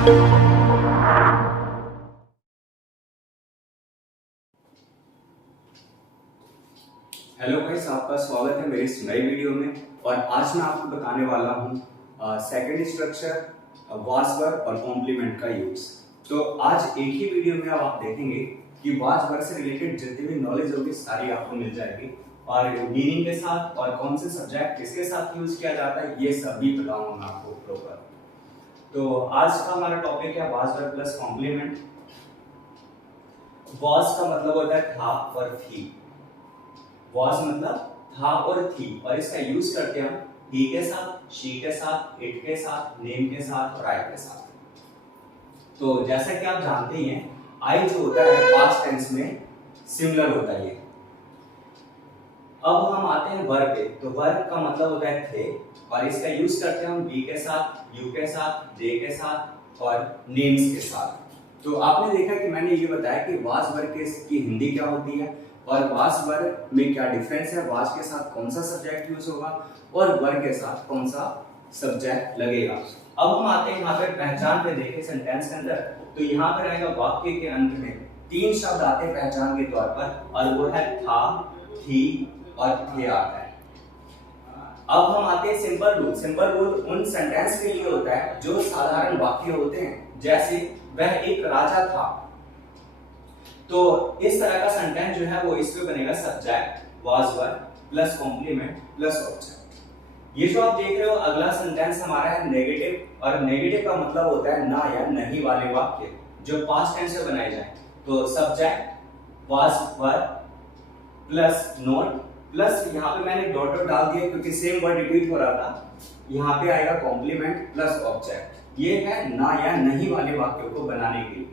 Hello guys, आपका स्वागत है मेरी इस नई वीडियो में। और आज मैं आपको बताने वाला हूँ सेकंड स्ट्रक्चर वाज वर्ब और कॉम्प्लीमेंट का यूज। तो आज एक ही वीडियो में अब आप देखेंगे कि वाज वर्ब से रिलेटेड जितनी भी नॉलेज होगी सारी आपको मिल जाएगी, और मीनिंग के साथ और कौन से सब्जेक्ट किसके साथ यूज किया जाता है ये सब भी बताऊंगा मैं आपको प्रॉपर। तो आज का हमारा टॉपिक है was verb plus complement. Was का मतलब होता है था और थी। वाज मतलब था और थी, और इसका यूज करते हैं हम ही के साथ, शी के साथ, इट के साथ, नेम के साथ और आई के साथ। तो जैसा कि आप जानते ही हैं, आई जो होता है पास्ट टेंस में सिमिलर होता है। अब हम आते हैं वर्ब पे। तो वर्ब का मतलब होता है थे, और इसका यूज करते हैं हम बी के साथ, यू के साथ, दे के साथ और नेम्स के साथ। तो आपने देखा कि मैंने ये बताया कि वाज वर्ब की हिंदी क्या होती है और वाज वर्ब में क्या डिफरेंस है, वाज के साथ कौन सा सब्जेक्ट यूज होगा और वर्ब के साथ कौन सा सब्जेक्ट लगेगा। अब हम आते हैं यहाँ पर पहचान पे, देखें सेंटेंस के अंदर। तो यहाँ पर आएगा वाक्य के अंत में तीन शब्द आते हैं पहचान के तौर पर, और वो है था, थी और थे आता है। अब हम आते हैं सिंपल रूल। सिंपल रूल उन सेंटेंस के लिए होता है जो साधारण वाक्य होते हैं, जैसे वह एक राजा था। तो इस तरह का सेंटेंस जो है वो इसमें बनेगा subject was verb plus complement plus object. ये जो आप देख रहे हो अगला सेंटेंस हमारा है नेगेटिव, और नेगेटिव का मतलब होता है ना या नहीं वाले वाक्य जो पास्ट टेंस में बनाए जाए। तो subject was verb plus not plus यहाँ पे मैंने डॉट डॉट डाल दिया क्योंकि सेम वर्ड रिपीट हो रहा था। यहाँ पे आएगा कॉम्प्लीमेंट प्लस ऑब्जेक्ट। ये है ना या नहीं वाले वाक्यों को बनाने के लिए।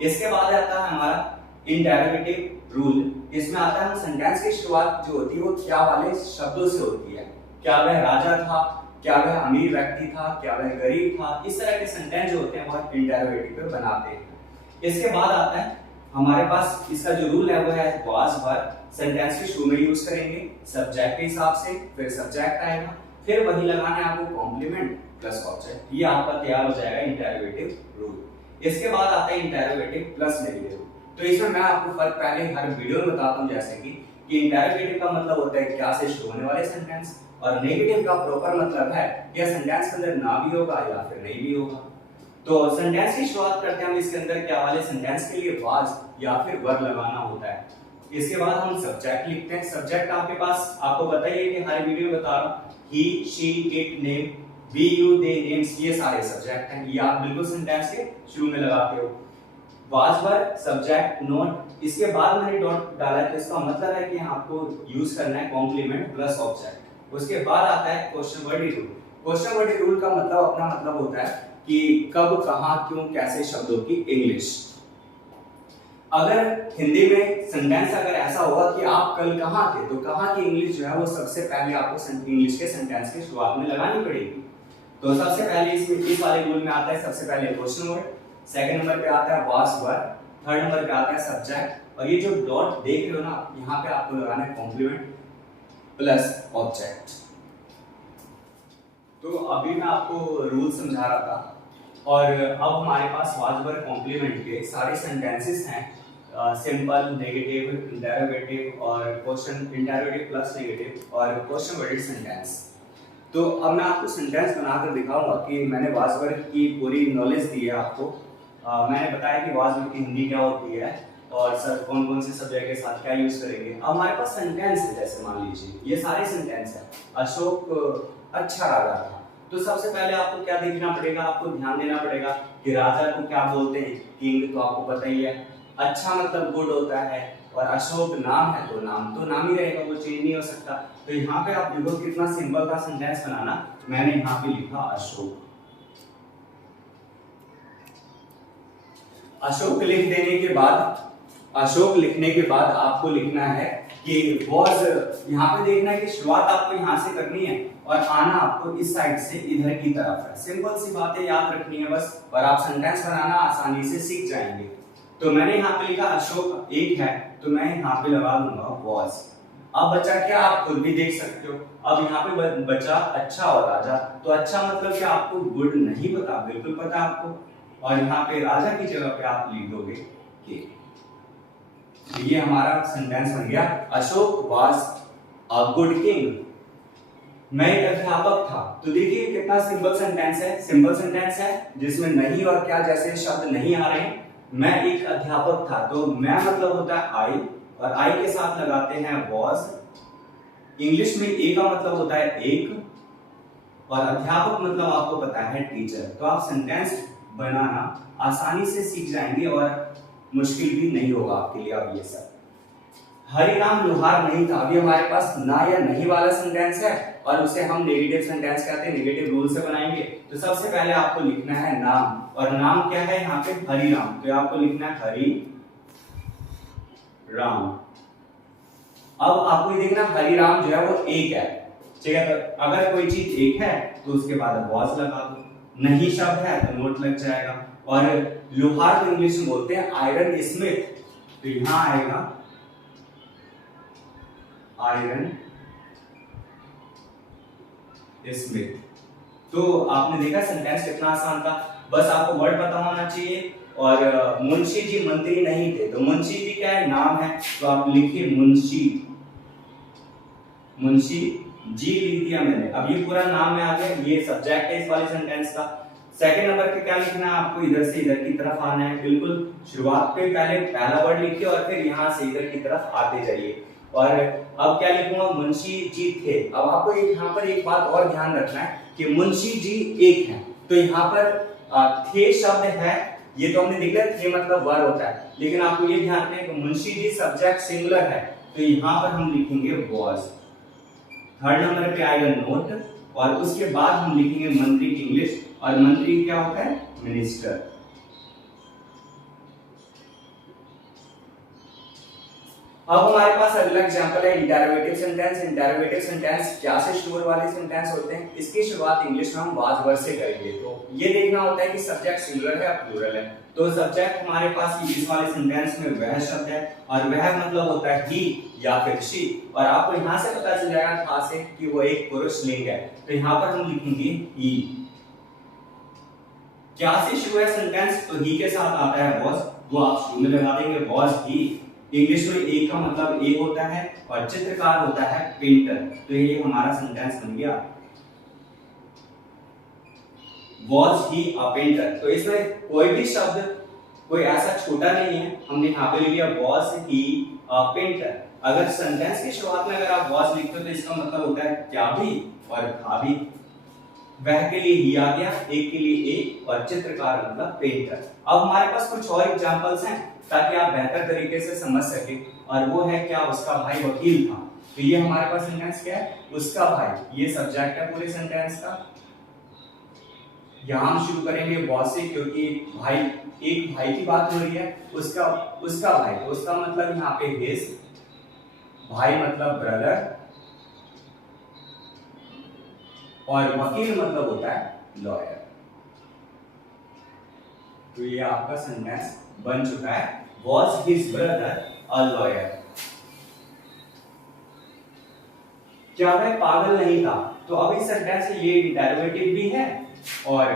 इसके बाद आता है हमारा इंडेरोगेटिव रूल। इसमें आता है हम सेंटेंस की शुरुआत जो होती है वो क्या वाले शब्दों से होती है। क्या वह राजा था, क्या वह अमीर व्यक्ति था, क्या वह गरीब था। इस तरह के सेंटेंस जो होते हैं वो इंडेरोगेटिव पे बनाते हैं। इसके बाद आता है हमारे पास इसका जो रूल है वो है वाज वर्ब। सेंटेंस के शुरू में यूज करेंगे सब्जेक्ट के हिसाब से, फिर सब्जेक्ट आएगा, फिर वही लगाना है आपको कॉम्प्लीमेंट प्लस ऑब्जेक्ट। ये आपका तैयार हो जाएगा इंटेरोगेटिव रूल। इसके बाद आता है इंटेरोगेटिव प्लस नेगेटिव। तो इसमें मैं आपको फर्क पहले हर वीडियो में बताता हूं, जैसे कि इंटेरोगेटिव का मतलब होता है क्या से शुरू होने वाले सेंटेंस, और नेगेटिव का प्रॉपर मतलब है कि सेंटेंस के अंदर ना भी होगा या फिर नहीं भी होगा। तो सेंटेंस की शुरुआत करते हैं हम इसके अंदर क्या वाले सेंटेंस के लिए वाज या फिर वर्ब लगाना होता है। इसके बाद हम सब्जेक्ट लिखते हैं। सब्जेक्ट आपके पास आपको बताइए कि हर वीडियो में बता रहा हूं, he, she, it, name, we, you, they, names, ये सारे सब्जेक्ट हैं। ये आप बिल्कुल सेंटेंस के शुरू में लगाते हो। वाज वर्ब सब्जेक्ट नोट, इसके बाद मैंने डॉट डाला है, तो इसका मतलब है कि आपको यूज करना है कॉम्प्लीमेंट प्लस ऑब्जेक्ट। उसके बाद आता है question Verde rule. Question Verde rule का मतलब अपना मतलब होता है कि कब, कहां, क्यों, कैसे शब्दों की इंग्लिश। अगर हिंदी में सेंटेंस अगर ऐसा होगा कि आप कल कहां थे, तो कहां की इंग्लिश जो है वो सबसे पहले आपको इंग्लिश के सेंटेंस के शुरुआत में लगानी पड़ेगी। तो सबसे पहले इस वाले रूल में आता है सबसे पहले क्वेश्चन वर्ड, सेकंड नंबर पे आता है वाज वर्ब, थर्ड नंबर पे आता है सब्जेक्ट, और ये जो डॉट देख रहे हो ना यहाँ पे आपको लगाना है कॉम्प्लीमेंट प्लस ऑब्जेक्ट। तो अभी मैं आपको रूल समझा रहा था, और अब हमारे पास वाज वर्ब कॉम्प्लीमेंट के सारे सेंटेंसेस हैं, सिंपल, नेगेटिव, इंटेरोगेटिव और क्वेश्चन, इंटेरोगेटिव प्लस नेगेटिव और क्वेश्चन वर्डेड सेंटेंस। तो अब मैं आपको सेंटेंस बनाकर दिखाऊंगा कि मैंने वाज वर्ब की पूरी नॉलेज दी है आपको। मैंने बताया कि वाज वर्ब की हिंदी क्या होती है और सर कौन कौन से सब्जेक्ट के साथ क्या यूज करेंगे। अब हमारे पास सेंटेंस है, जैसे मान लीजिए ये सारे सेंटेंस हैं। अशोक अच्छा राजा था। तो सबसे पहले आपको क्या देखना पड़ेगा, आपको ध्यान देना पड़ेगा कि राजा को क्या बोलते हैं, किंग, तो आपको पता ही है। अच्छा मतलब गुड होता है, और अशोक नाम है तो नाम ही रहेगा, वो चेंज नहीं हो सकता। तो यहाँ पे आप देखो कितना सिंपल था सेंटेंस बनाना। मैंने यहाँ पे लिखा अशोक। अशोक लिख देने के बाद, अशोक लिखने के बाद आपको लिखना है कि वॉज। यहाँ पे देखना है कि शुरुआत आपको यहाँ से करनी है और आना आपको इस साइड से इधर की तरफ है। सिंपल सी बातें याद रखनी है बस, और आप सेंटेंस बनाना आसानी से सीख जाएंगे। तो मैंने यहाँ पे लिखा अशोक एक है, तो मैं यहाँ पे लगा दूंगा वॉज। अब बचा क्या, आप खुद भी देख सकते हो। अब यहाँ पे बचा अच्छा और राजा। तो अच्छा मतलब क्या आपको गुड नहीं पता, बिल्कुल पता आपको, और यहाँ पे राजा की जगह पे आप लिख दोगे के। ये हमारा सेंटेंस बन गया, Ashok was a good king. मैं एक अध्यापक था। तो देखिए कितना सिंपल सेंटेंस है, सिंपल सेंटेंस है जिसमें नहीं और क्या जैसे शब्द नहीं आ रहे हैं। मैं एक अध्यापक था, तो मैं मतलब होता है आई, और आई के साथ लगाते हैं वॉज। इंग्लिश में ए का मतलब होता है एक, और अध्यापक मतलब आपको पता है टीचर। तो आप सेंटेंस बनाना आसानी से सीख जाएंगे और मुश्किल भी नहीं होगा आपके लिए। अब ये सब हरिराम लोहार नहीं था, अभी हमारे पास ना या नहीं वाला सेंटेंस है और उसे हम नेगेटिव सेंटेंस कहते हैं, नेगेटिव रूल से बनाएंगे। तो सबसे पहले आपको लिखना है नाम, और नाम क्या है यहाँ पे हरिराम, तो आपको लिखना है हरि राम। अब आपको ये देखना हरिराम जो है वो एक है, ठीक है। तो अगर कोई चीज एक है तो उसके बाद वॉज लगा दो, नहीं शब्द है तो नोट लग जाएगा। और लोहार को इंग्लिश में बोलते हैं आयरन स्मिथ, तो यहां आएगा आयरन स्मिथ। तो आपने देखा सेंटेंस कितना आसान था, बस आपको वर्ड पता होना चाहिए। और मुंशी जी मंत्री नहीं थे, तो मुंशी जी क्या है, नाम है, तो आप लिखिए मुंशी, मुंशी जी लिख दिया मैंने। अब ये पूरा नाम में आ गया, ये सब्जेक्ट है इस वाले सेंटेंस का। सेकंड नंबर पे क्या लिखना है आपको, इधर से इधर की तरफ आना है, बिल्कुल शुरुआत पे पहले पहला वर्ड लिखिए और फिर यहाँ से इधर की तरफ आते जाइए। और अब क्या लिखूंगा, मुंशी जी थे। अब आपको यहाँ पर एक बात और ध्यान रखना है कि मुंशी जी एक है, तो यहाँ पर थे शब्द है, ये तो हमने देख लिया, थे मतलब वर होता है, लेकिन आपको ये ध्यान रखना है कि मुंशी जी सब्जेक्ट सिंगुलर है, तो यहाँ पर हम लिखेंगे वॉज। थर्ड नंबर पे आएगा नोट, और उसके बाद हम लिखेंगे मंत्री की इंग्लिश, और मंत्री क्या होता है, मिनिस्टर। अब हमारे पास अगला एग्जांपल है इंटरोगेटिव सेंटेंस। इंटरोगेटिव सेंटेंस क्या से शुरू वाले सेंटेंस होते हैं, इसकी शुरुआत इंग्लिश में हम वाज वर से करेंगे। तो ये देखना होता है कि सब्जेक्ट सिंगुलर है या प्लूरल है। तो सब्जेक्ट हमारे पास इस वाले सेंटेंस में वह शब्द है, और वह मतलब होता है ही या फिर शी, और आपको यहां से पता चल जाएगा था से कि वो एक पुरुष लिंग है, तो यहां पर हम लिखेंगे ही। क्या से शुरू है सेंटेंस, तो ही के साथ आता है वॉज, वो आप शुरू में लगा देंगे वॉज ही। इंग्लिश में एक का मतलब एक होता है और चित्रकार होता है पेंटर, तो ये हमारा सेंटेंस बन गया वॉज ही अ पेंटर। तो इसमें कोई भी शब्द कोई ऐसा छोटा नहीं है, हमने यहाँ पे लिया वॉज ही अ पेंटर। अगर सेंटेंस की शुरुआत में अगर आप वॉज लिखते हो तो इसका मतलब होता है क्या भी और था भी। वह के लिए ही आ गया, एक के लिए एक, और चित्रकार मतलब पेंटर। अब हमारे पास कुछ और एग्जांपल्स हैं ताकि आप बेहतर तरीके से समझ सके, और वो है क्या, उसका भाई वकील था। तो ये हमारे पास सेंटेंस क्या है, उसका भाई, ये सब्जेक्ट है पूरे सेंटेंस का। यहां हम शुरू करेंगे वॉज से, क्योंकि भाई, एक भाई की बात हो रही है, उसका भाई, तो उसका मतलब यहाँ पे हिज, भाई मतलब ब्रदर, और वकील मतलब होता है लॉयर। तो ये आपका सेंटेंस बन चुका है, was his brother a lawyer। क्या वह पागल नहीं था, तो अब इस सेंटेंस से ये इंटरोगेटिव भी है और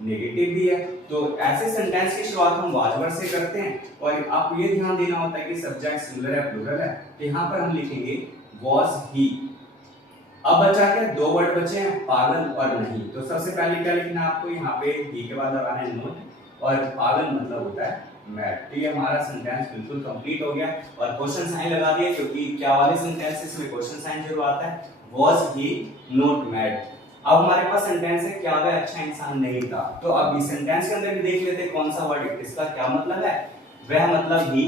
नेगेटिव भी है। तो ऐसे सेंटेंस की शुरुआत हम वाज वर्ड से करते हैं, और आपको ये ध्यान देना होता है कि सब्जेक्ट सिंगुलर है प्लूरल है, तो यहाँ पर हम लिखेंगे was he। अब बचा क्या, दो वर्ड बचे हैं, पागल और नहीं। तो सबसे पहले क्या लिखना है आपको, यहाँ पे ही के बाद लगाना है नोट, और पागल मतलब होता है मैड। तो ये हमारा सेंटेंस बिल्कुल कंप्लीट हो गया, और क्वेश्चन साइन लगा दिए, क्योंकि क्या वाले सेंटेंसेस में क्वेश्चन साइन जरूर आता है, वाज ही नॉट मैड। अब हमारे पास सेंटेंस है क्या वह अच्छा इंसान नहीं था। तो अब इस सेंटेंस के अंदर भी देख लेते हैं कौन सा वर्ड, इसका क्या मतलब है। वह मतलब ही,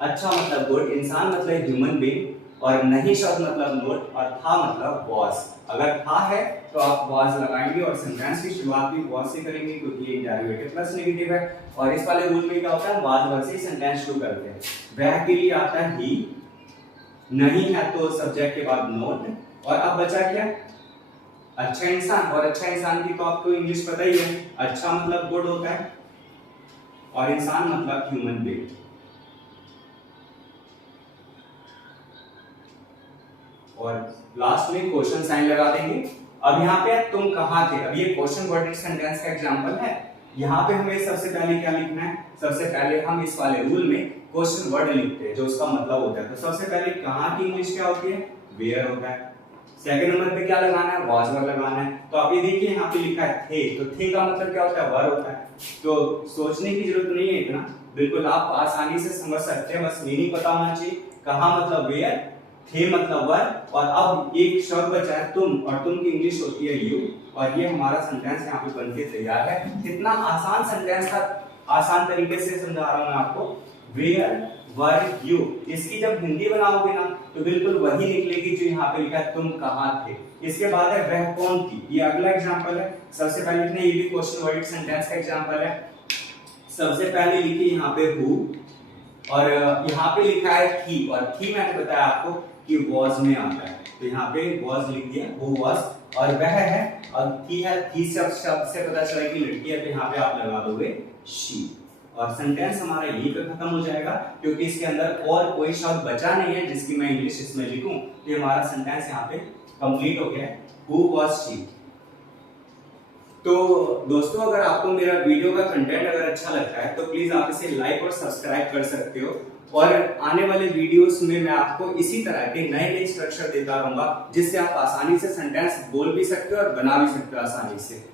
अच्छा मतलब गुड, इंसान मतलब ह्यूमन बीइंग, और नहीं शब्द मतलब नोट, और था मतलब वॉज। अगर था है तो आप वॉज लगाएंगे, और सेंटेंस की शुरुआत भी वॉज से करेंगे क्योंकि ये इंटरोगेटिव प्लस नेगेटिव है। और इस वाले रूल में क्या होता है, वाज वर्ड से सेंटेंस शुरू करते हैं। वह के लिए आता है ही, नहीं है तो सब्जेक्ट के बाद नोट, और अब बचा क्या, अच्छा इंसान। और अच्छा इंसान की तो आपको इंग्लिश पता ही है, अच्छा मतलब गुड होता है, और इंसान मतलब ह्यूमन बीइंग। और लास्ट में क्वेश्चन साइन लगा देंगे। अब यहाँ पे तुम कहाँ थे, अब ये क्वेश्चन वर्डेड सेंटेंस का एग्जांपल है। यहाँ पे हमें सबसे पहले क्या लिखना है, सबसे पहले हम इस वाले रूल में क्वेश्चन वर्ड लिखते हैं जो उसका मतलब होता है। तो सबसे पहले कहाँ की इंग्लिश क्या होती है, वेयर होता है। सेकंड नंबर पे क्या लगाना है, वाज वर्ड लगाना है। तो आप ये देखिए यहाँ पे लिखा है थे, तो थे का मतलब क्या होता है, वर होता है। तो सोचने की जरूरत नहीं है इतना, बिल्कुल आप आसानी से समझ सकते हैं, बस मीनिंग पता होना चाहिए। कहाँ मतलब वेयर, थे मतलब वर, और अब एक शब्द बचा है तुम, और तुम की इंग्लिश होती है यू, और ये हमारा सेंटेंस यहाँ पे बनके तैयार है। कितना आसान सेंटेंस था, आसान तरीके से समझा रहा हूं मैं आपको। वेयर वर यू, इसकी जब हिंदी बनाओगे ना तो बिल्कुल वही निकलेगी जो यहाँ पे लिखा है तुम कहाँ थे। इसके बाद है वह कौन थी, ये अगला एग्जांपल है। सबसे पहले लिखना, ये भी क्वेश्चन वर्ड सेंटेंस का एग्जांपल है। सबसे पहले लिखिए यहाँ पे हु, और यहाँ पे लिखा है थी, और थी मैंने बताया आपको कि वॉज में आता है, तो यहाँ पे वॉज लिख दिया, हु वॉज, और वह है, और थी है, थी शब्द से पता चला कि लड़की है, तो यहाँ पे आप लगा दोगे शी, और सेंटेंस हमारा यहीं पे खत्म हो जाएगा, क्योंकि इसके अंदर और कोई शब्द बचा नहीं है जिसकी मैं इंग्लिश इसमें लिखूं। तो ये हमारा सेंटेंस यहाँ पे कंप्लीट हो गया है, हु वॉज शी। तो दोस्तों, अगर आपको मेरा वीडियो का कंटेंट अगर अच्छा लगता है तो प्लीज आप इसे लाइक और सब्सक्राइब कर सकते हो, और आने वाले वीडियोस में मैं आपको इसी तरह के नए नए स्ट्रक्चर देता रहूंगा, जिससे आप आसानी से सेंटेंस बोल भी सकते हो और बना भी सकते हो आसानी से।